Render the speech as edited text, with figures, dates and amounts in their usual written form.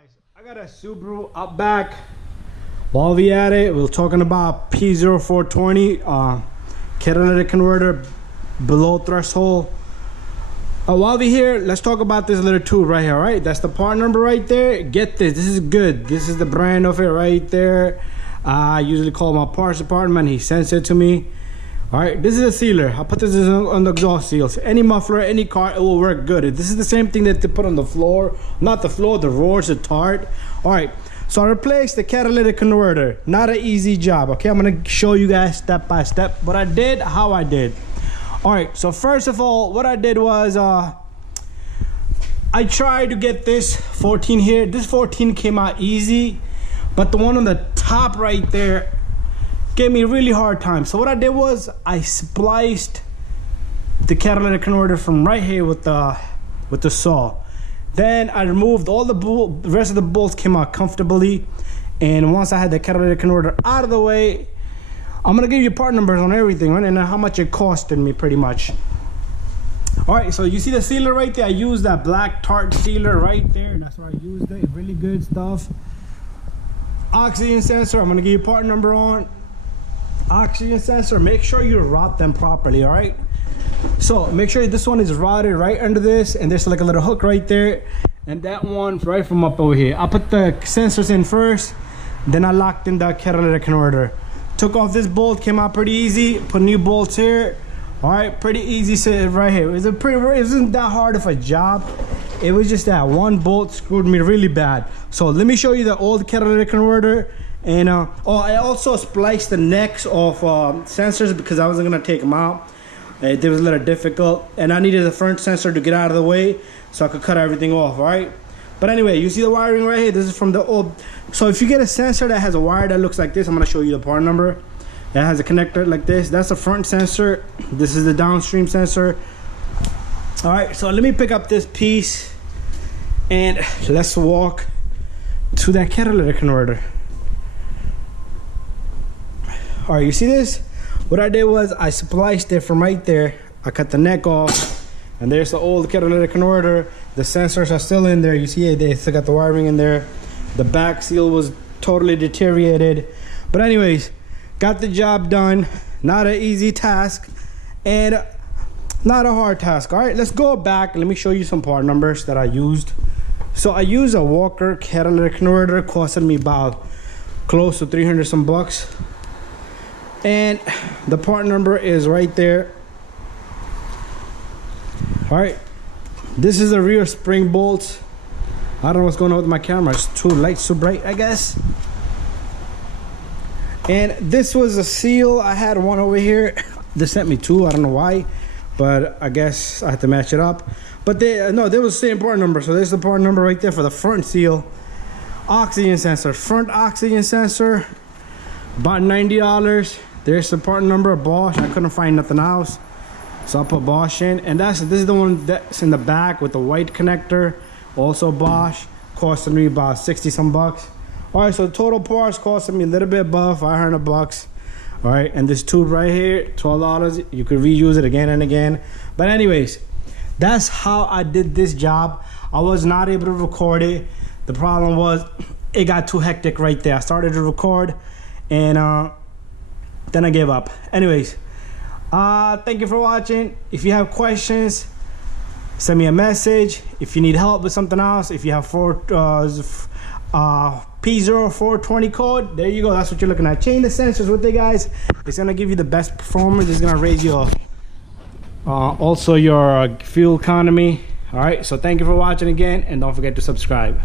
guys, I got a Subaru Outback. While we at it, we're talking about P0420 catalytic converter below threshold. While we here, let's talk about this little tube right here. All right, that's the part number right there. Get this, this is good. This is the brand of it right there. I usually call my parts department, he sends it to me. All right, this is a sealer. I put this on the exhaust seals. Any muffler, any car, it will work good. This is the same thing that they put on the floor. Not the floor, the roars, the tart. All right, so I replaced the catalytic converter. Not an easy job, okay? I'm gonna show you guys step by step what I did, how I did. All right, so first of all, what I did was I tried to get this 14 here. This 14 came out easy, but the one on the top right there gave me a really hard time. So what I did was I spliced the catalytic converter from right here with the saw. Then I removed all the rest of the bolts came out comfortably. And once I had the catalytic converter out of the way, I'm gonna give you part numbers on everything, right? And how much it costed me pretty much. All right, so you see the sealer right there? I used that black tart sealer right there. That's where I used it, really good stuff. Oxygen sensor, I'm gonna give you part number on. Oxygen sensor, make sure you route them properly. All right, so make sure this one is routed right under this, and there's like a little hook right there, and that one's right from up over here. I put the sensors in first, then I locked in the catalytic converter. Took off this bolt, came out pretty easy. Put new bolts here. All right, pretty easy set right here. It wasn't that hard of a job. It was just that one bolt screwed me really bad. So let me show you the old catalytic converter. And oh, I also spliced the necks of sensors because I wasn't gonna take them out. It was a little difficult, and I needed the front sensor to get out of the way so I could cut everything off. All right, but anyway, you see the wiring right here. This is from the old. So if you get a sensor that has a wire that looks like this, I'm gonna show you the part number. That has a connector like this. That's the front sensor. This is the downstream sensor. All right, so let me pick up this piece and let's walk to that catalytic converter. All right, you see this? What I did was I spliced it from right there. I cut the neck off, and there's the old catalytic converter. The sensors are still in there. You see it, they still got the wiring in there. The back seal was totally deteriorated. But anyways, got the job done. Not an easy task and not a hard task. All right, let's go back. Let me show you some part numbers that I used. So I used a Walker catalytic converter. Costed me about close to 300 some bucks. And the part number is right there. All right, this is the rear spring bolts. I don't know what's going on with my camera. It's too light, too bright, I guess. And this was a seal. I had one over here. They sent me two. I don't know why, but I guess I had to match it up. But they was the same part number. So there's the part number right there for the front seal. Oxygen sensor, front oxygen sensor, about $90. There's the part number of Bosch. I couldn't find nothing else, so I put Bosch in. And this is the one that's in the back with the white connector, also Bosch. Costed me about 60 some bucks. All right, so the total parts costed me a little bit above 500 bucks. All right, and this tube right here, $12. You could reuse it again and again. But anyways, that's how I did this job. I was not able to record it. The problem was it got too hectic right there. I started to record, and then I gave up. Anyways, thank you for watching. If you have questions, send me a message. If you need help with something else, if you have P0420 code, there you go. That's what you're looking at. Change the sensors with it, guys. It's gonna give you the best performance. It's gonna raise your also your fuel economy. All right, so thank you for watching again, and don't forget to subscribe.